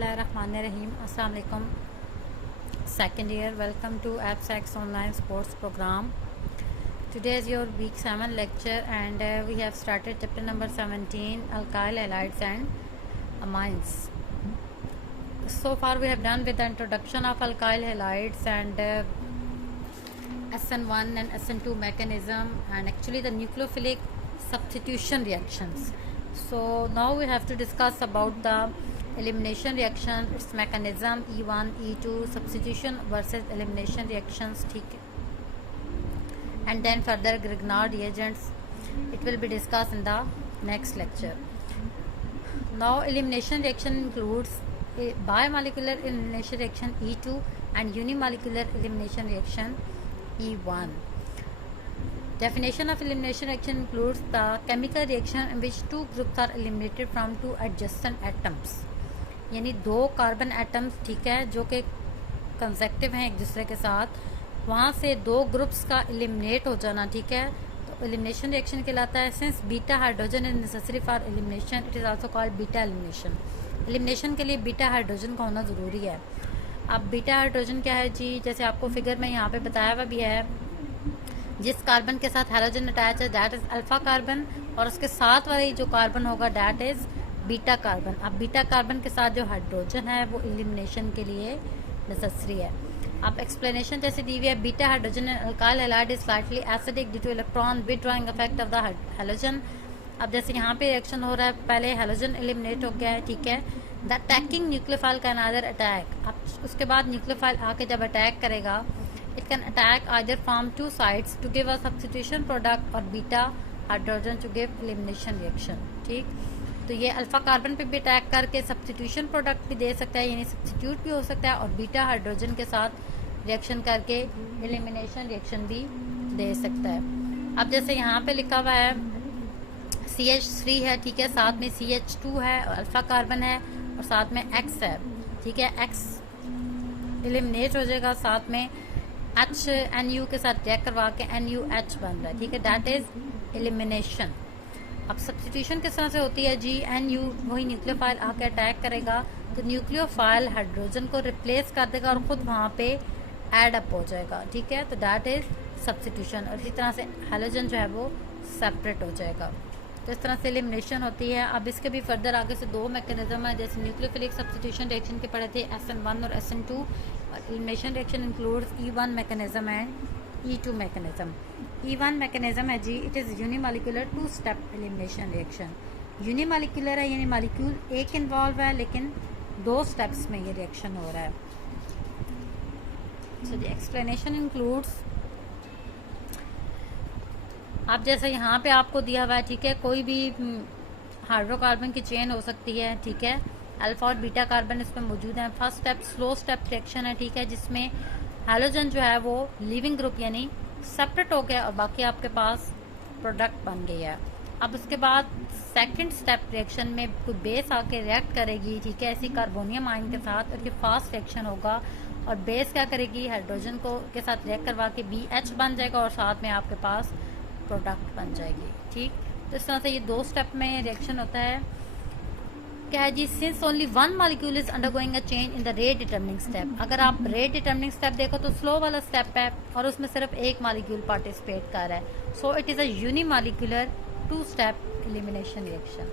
बिस्मिल्लाहिर्रहमानिर्रहीम। अस्सलाम वालेकुम। Second year, welcome to AppSax online sports program. Today is your week 7 lecture and we have started chapter number 17, alkyl halides and amines. So far we have done with the introduction of alkyl halides and SN1 and SN2 mechanism and actually the nucleophilic substitution reactions. So now we have to discuss about the elimination reaction, its mechanism, E1, E2, substitution versus elimination reactions, ठीक है, and then further Grignard reagents. It will be discussed in the next lecture. Now elimination reaction includes a biomolecular elimination reaction E2 and unimolecular elimination reaction E1. Definition of elimination reaction includes the chemical reaction in which two groups are eliminated from two adjacent atoms. यानी दो carbon atoms, ठीक है, जो कि consecutive हैं एक दूसरे के साथ, वहाँ से दो ग्रुप्स का एलिमिनेट हो जाना, ठीक है, तो एलिमिनेशन रिएक्शन कहलाता है. Since beta hydrogen is necessary for elimination, it is also called beta elimination. Elimination के लिए बीटा हाइड्रोजन का होना ज़रूरी है. अब बीटा हाइड्रोजन क्या है जी, जैसे आपको फिगर में यहाँ पे बताया हुआ भी है, जिस कार्बन के साथ हाइड्रोजन अटैच है दैट इज़ अल्फा कार्बन, और उसके साथ वाली जो कार्बन होगा दैट इज़ बीटा कार्बन. अब बीटा कार्बन के साथ जो हाइड्रोजन है वो एलिमिनेशन के लिए नेसेसरी है. अब एक्सप्लेनेशन जैसे दी हुई है, beta hydrogen alkyl halide is slightly acidic due two electron withdrawing effect of the halogen. अब जैसे यहाँ पे रिएक्शन हो रहा है, पहले हैलोजन एलिमिनेट हो गया है, ठीक है, the attacking nucleophile can either attack. अब उसके बाद न्यूक्लियोफाइल आके जब अटैक करेगा, it can attack either from two sides to give a substitution product और beta hydrogen to give elimination reaction. ठीक, तो ये अल्फा कार्बन पे भी अटैक करके सब्स्टिट्यूशन प्रोडक्ट भी दे सकता है, यानी सब्स्टिट्यूट भी हो सकता है, और बीटा हाइड्रोजन के साथ रिएक्शन करके एलिमिनेशन रिएक्शन भी दे सकता है. अब जैसे यहाँ पे लिखा हुआ है CH3 है, ठीक है, साथ में CH2 है और अल्फा कार्बन है और साथ में X है, ठीक है, X एलिमिनेट हो जाएगा, साथ में H NU के साथ रिएक्ट करवा के NUH बन रहा है, ठीक है, दैट इज एलिमिनेशन. अब सब्स्टिट्यूशन किस तरह से होती है जी, NU वही न्यूक्लियोफाइल आके अटैक करेगा तो न्यूक्लियोफाइल हाइड्रोजन को रिप्लेस कर देगा और खुद वहाँ पे ऐड अप हो जाएगा, ठीक है, तो दैट इज सब्स्टिट्यूशन. और इसी तरह से हैलोजन जो है वो सेपरेट हो जाएगा. तो इस तरह से एलिमिनेशन होती है. अब इसके भी फर्दर आगे से दो मैकेनिज्म है, जैसे न्यूक्लियोफिलिक सब्स्टिट्यूशन रिएक्शन के पढ़े थे SN1 और SN2, और elimination reaction includes E1 mechanism and E2 mechanism. E1 mechanism है जी, it is unimolecular two step elimination reaction. Unimolecular है यानी मॉलिक्यूल एक इन्वॉल्व है लेकिन दो स्टेप्स में ये रिएक्शन हो रहा है. सो द एक्सप्लेनेशन इंक्लूड्स, आप जैसे यहाँ पे आपको दिया हुआ है, ठीक है, कोई भी हाइड्रोकार्बन की चेन हो सकती है, ठीक है, अल्फा और बीटा कार्बन इसमें मौजूद है. First step slow step reaction है, ठीक है, जिसमें हैलोजन जो है वो लिविंग ग्रुप यानी सेपरेट हो गया और बाकी आपके पास प्रोडक्ट बन गई है. अब उसके बाद सेकंड स्टेप रिएक्शन में कोई बेस आके रिएक्ट करेगी, ठीक है, ऐसी कार्बोनियम आयन के साथ, और ये फास्ट रिएक्शन होगा और बेस क्या करेगी, हाइड्रोजन को के साथ रिएक्ट करवा के BH बन जाएगा और साथ में आपके पास प्रोडक्ट बन जाएगी. ठीक, तो इस तरह से ये दो स्टेप में रिएक्शन होता है. क्या है जी, since only one molecule is undergoing a change in the rate determining step. अगर आप रेट डिटर्मिनिंग स्टेप देखो तो स्लो वाला स्टेप है और उसमें सिर्फ एक मॉलिक्यूल पार्टिसिपेट कर रहा है. So it is a unimolecular two step elimination reaction.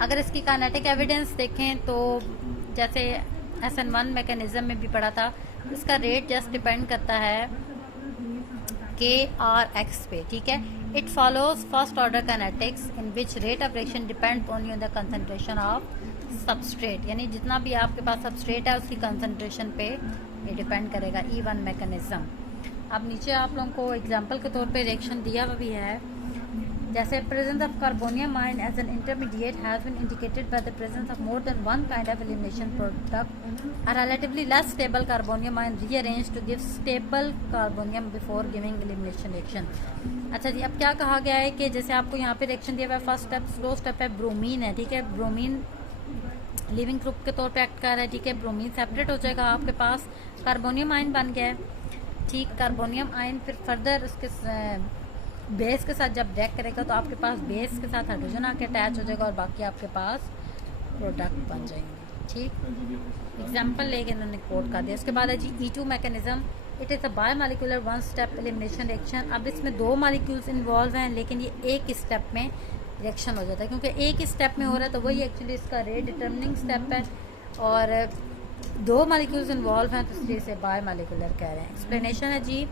अगर इसकी काइनेटिक एविडेंस देखें तो जैसे SN1 मैकेनिज्म में भी पढ़ा था, इसका रेट जस्ट डिपेंड करता है KRX पे, ठीक है. It follows first order kinetics in which rate of reaction depend only on the concentration of substrate, यानी जितना भी आपके पास सबस्ट्रेट है उसकी कंसंट्रेशन पे ये डिपेंड करेगा. E1 mechanism. अब नीचे आप लोगों को एग्जांपल के तौर पे रिएक्शन दिया हुआ भी है, जैसे presence of carbonium ion as an intermediate has been indicated by the presence of more than one kind of elimination product. A relatively less stable carbonium ion rearrange to give stable carbonium before giving elimination reaction. अच्छा जी, अब क्या कहा गया है कि जैसे आपको यहाँ पे रिएक्शन दिया हुआ है, फर्स्ट स्टेप स्लो स्टेप है, ब्रोमीन है, ठीक है, ब्रोमीन लिविंग ग्रुप के तौर पे एक्ट कर रहा है, ठीक है, ब्रोमीन सेपरेट हो जाएगा, आपके पास कार्बोनियम आयन बन गया है. ठीक, कार्बोनियम आयन फिर फर्दर उसके बेस के साथ जब रिएक्ट करेगा तो आपके पास बेस के साथ हाइड्रोजन आके अटैच हो जाएगा और बाकी आपके पास प्रोडक्ट बन जाएंगे. ठीक, एग्जाम्पल लेके इन्होंने कोट कर दिया। उसके बाद है जी E2 mechanism, it is a bimolecular one step elimination reaction. अब इसमें 2 मॉलिक्यूल्स इन्वॉल्व हैं, लेकिन ये एक स्टेप में रिएक्शन हो जाता है, क्योंकि एक स्टेप में हो रहा है तो वही एक्चुअली इसका रेट डिटर्मिनिंग स्टेप है, और 2 मॉलिक्यूल्स इन्वॉल्व हैं तो इसलिए इसे बायोमोलिकुलर कह रहे हैं। एक्सप्लेनेशन है जी,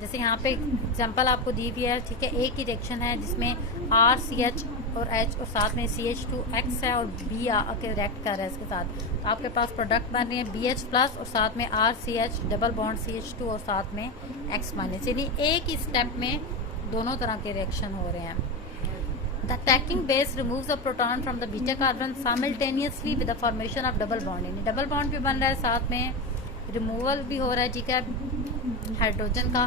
जैसे यहाँ पे एग्जांपल आपको दी हुई है, ठीक है, एक ही रिएक्शन है जिसमें RCH और H और साथ में CH2X है और B आके रिएक्ट कर रहा है इसके साथ, तो आपके पास प्रोडक्ट बन रही है BH+ और साथ में RCH डबल बॉन्ड CH2 और साथ में X-, यानी एक ही स्टेप में दोनों तरह के रिएक्शन हो रहे हैं। The attacking base removes the proton from the beta carbon simultaneously with the formation of double bond, यानी डबल बॉन्ड भी बन रहा है, साथ में रिमूवल भी हो रहा है, ठीक है, हाइड्रोजन का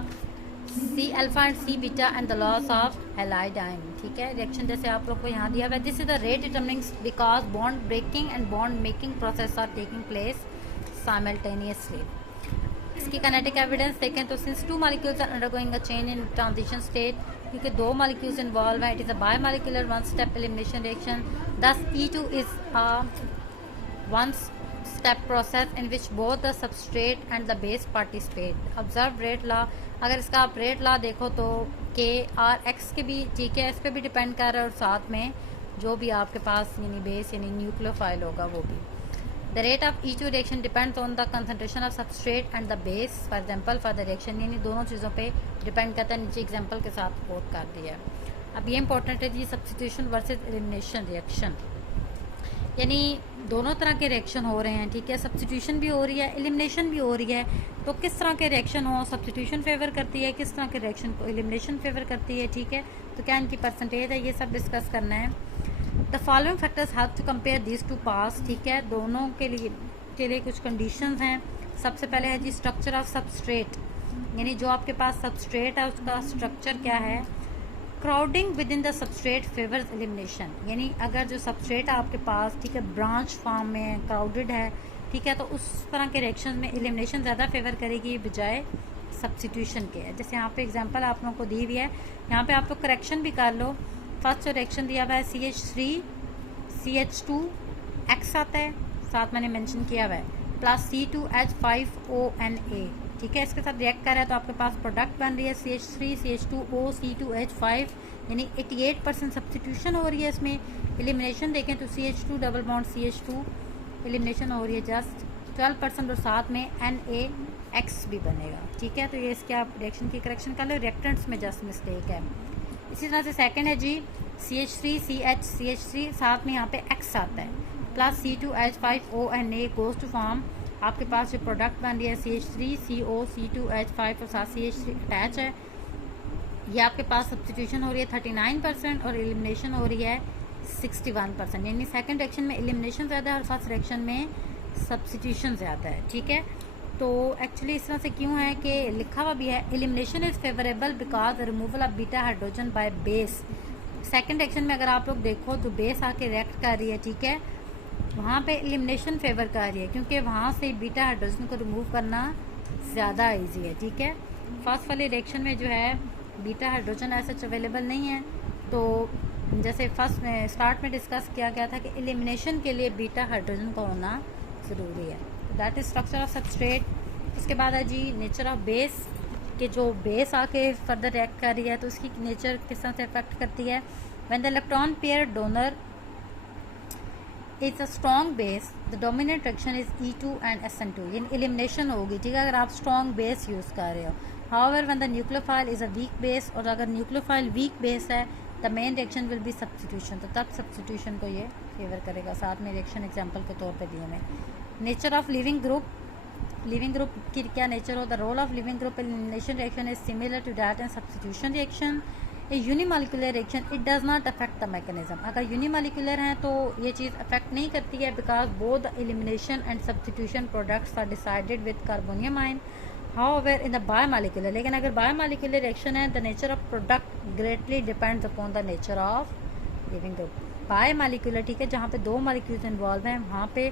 C alpha and C beta and the loss of halide ion, ठीक है। रिएक्शन जैसे आप लोग को यहाँ दिया हुआ है, this is the rate determining because bond breaking and bond making process are taking place simultaneously. इसकी काइनेटिक एविडेंस देखें तो since 2 molecules are undergoing a change in transition state, क्योंकि 2 मॉलिक्यूल्स इन्वॉल्व हैं, it is a bimolecular one step elimination reaction, thus E2 is a one step process in which both the substrate and the base participate. Observe rate law, अगर इसका आप rate law देखो तो KRX के भी, ठीक है, इस पर भी डिपेंड कर रहा है, और साथ में जो भी आपके पास यानी बेस यानी न्यूक्लियोफाइल होगा वो भी। The rate of E2 reaction depends on the concentration of substrate and the base, for example for the reaction, यानी दोनों चीज़ों पे डिपेंड करता है, नीचे एग्जाम्पल के साथ कोट कर दिया है। अब ये इंपॉर्टेंट है जी, सब्स्टिट्यूशन वर्सेज एलिमिनेशन रिएक्शन, यानी दोनों तरह के रिएक्शन हो रहे हैं, ठीक है, सब्स्टिट्यूशन भी हो रही है, एलिमिनेशन भी हो रही है, तो किस तरह के रिएक्शन हो सब्स्टिट्यूशन फेवर करती है, किस तरह के रिएक्शन को एलिमिनेशन फेवर करती है, ठीक है, तो क्या इनकी परसेंटेज है, ये सब डिस्कस करना है। The following factors help to compare these two paths, ठीक है, दोनों के लिए कुछ कंडीशंस हैं। सबसे पहले है जी स्ट्रक्चर ऑफ सबस्ट्रेट, यानी जो आपके पास सबस्ट्रेट है उसका स्ट्रक्चर क्या है। Crowding with in the substrate favours elimination, यानी अगर जो सबस्ट्रेट है आपके पास, ठीक है, ब्रांच फॉर्म में क्राउडेड है, ठीक है, तो उस तरह के रिएक्शन में एलिमिनेशन ज़्यादा फेवर करेगी बजाय सब्स्टिट्यूशन के। जैसे यहाँ पे एग्जांपल आप लोगों को दी हुई है, यहाँ पे आप लोग करेक्शन भी कर लो। फर्स्ट जो रिएक्शन दिया हुआ है CH3 CH2X आता है, साथ मैंने मेंशन किया हुआ है, प्लस C2H5ONA, ठीक है, इसके साथ रिएक्ट कर रहा है तो आपके पास प्रोडक्ट बन रही है CH3 CH2O C2H5, यानी 88% सब्स्टिट्यूशन हो रही है इसमें। एलिमिनेशन देखें तो CH2 double bond CH2 elimination हो रही है जस्ट 12%, और साथ में NaX भी बनेगा, ठीक है, तो ये इसके आप रिएक्शन की करेक्शन कर लो, रिएक्टेंट्स में जस्ट मिस्टेक है। इसी तरह से सेकंड है जी CH3 CH3, साथ में यहाँ पे X आता है, plus C2H5ONA goes to form, आपके पास जो प्रोडक्ट बन रही है CH3 CO C2H5 और साथ CH3 अटैच है, ये आपके पास सब्स्टिट्यूशन हो रही है 39% और एलिमिनेशन हो रही है 61%, यानी सेकंड रिएक्शन में एलिमिनेशन ज़्यादा है और फर्स्ट रिएक्शन में सब्स्टिट्यूशन ज़्यादा है, ठीक है। तो एक्चुअली इस तरह से क्यों है कि लिखा हुआ भी है, elimination is favourable because removal of beta hydrogen by base. Second reaction में अगर आप लोग देखो तो बेस आके रिएक्ट कर रही है, ठीक है, वहाँ पे एलिमिनेशन फेवर कर रही है, क्योंकि वहाँ से बीटा हाइड्रोजन को रिमूव करना ज़्यादा इजी है, ठीक है। फर्स्ट वाले रिएक्शन में जो है बीटा हाइड्रोजन ऐसा अवेलेबल नहीं है, तो जैसे फर्स्ट में स्टार्ट में डिस्कस किया गया था कि एलिमिनेशन के लिए बीटा हाइड्रोजन का होना ज़रूरी है। That is structure of substrate. इसके बाद है जी नेचर ऑफ बेस, कि जो बेस आके फर्दर रिएक्ट कर रही है तो उसकी नेचर किस तरह से इफेक्ट करती है। When the electron pair donor it's a strong base, the dominant reaction is E2 and SN2, यानी एलिमिनेशन होगी, ठीक है, अगर आप स्ट्रॉन्ग बेस यूज़ कर रहे हो। However when the nucleophile is a weak base, और अगर न्यूक्लियोफाइल वीक बेस है the main reaction will be substitution, तो तब सब्स्टिट्यूशन को ये फेवर करेगा। साथ में रिएक्शन एग्जाम्पल के तौर पर दिए हैं। Nature of leaving group, leaving group की क्या नेचर हो। The role of leaving group elimination reaction is similar to that and substitution reaction. A unimolecular reaction it does not affect the mechanism, अगर unimolecular हैं तो ये चीज़ affect नहीं करती है, because both the elimination and substitution products are decided with carbonium ion. However in the bimolecular, लेकिन अगर बायोमोलिकुलर रिएक्शन है the nature of product greatly depends upon the nature of leaving group. Biomolecular, ठीक है, जहाँ पे 2 molecules involve हैं वहाँ पे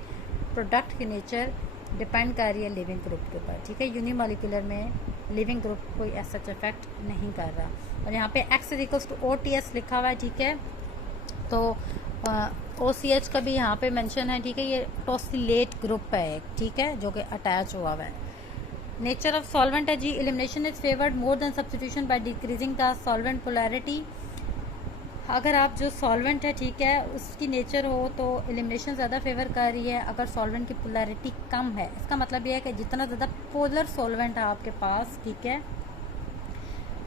प्रोडक्ट की नेचर डिपेंड कर रही है लिविंग ग्रुप के ऊपर, ठीक है। यूनिमोलिकुलर में लिविंग ग्रुप कोई ऐसा इफेक्ट नहीं कर रहा। और यहाँ पे X = OTS लिखा हुआ है, ठीक है, तो OCH का भी यहाँ पे मेंशन है, ठीक है। ये टॉसिलेट ग्रुप है, ठीक है, जो कि अटैच हुआ हुआ है। नेचर ऑफ सॉल्वेंट है जी, elimination is favoured more than substitution by decreasing the solvent polarity. अगर आप जो सॉल्वेंट है, ठीक है, उसकी नेचर हो तो एलिमिनेशन ज़्यादा फेवर कर रही है अगर सॉल्वेंट की पोलैरिटी कम है। इसका मतलब ये है कि जितना ज़्यादा पोलर सॉल्वेंट है आपके पास, ठीक है,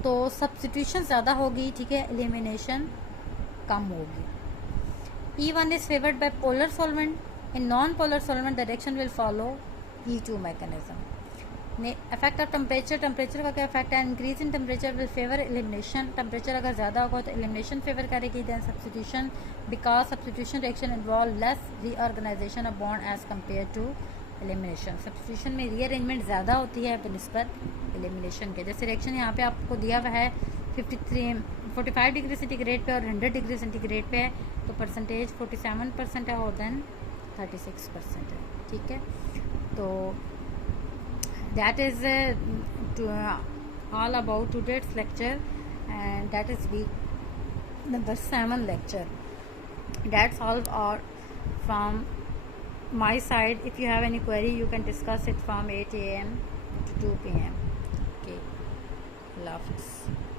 तो सब्स्टिट्यूशन ज़्यादा होगी, ठीक है, एलिमिनेशन कम होगी। E1 is favored by polar solvent. In non-polar solvent, the reaction will follow E2 mechanism. Effect of temperature. Temperature का क्या effect है? Increase in temperature will favor elimination. Temperature अगर ज़्यादा होगा तो elimination favor करेगी than substitution, because substitution reaction involve less reorganization of bond as compared to elimination. Substitution में rearrangement ज़्यादा होती है बनिस्बत elimination के। जैसे reaction यहाँ पे आपको दिया हुआ है 45 डिग्री सेंटीग्रेड पे और 100 डिग्री सेंटीग्रेड पे है, तो परसेंटेज 47% है और देन 36% है, ठीक है। तो that is all about today's lecture and that is week number 7 lecture. That's all और from my side. If you have any query you can discuss it from 8 AM to 2 PM। Okay, अल्लाह हाफ़िज़।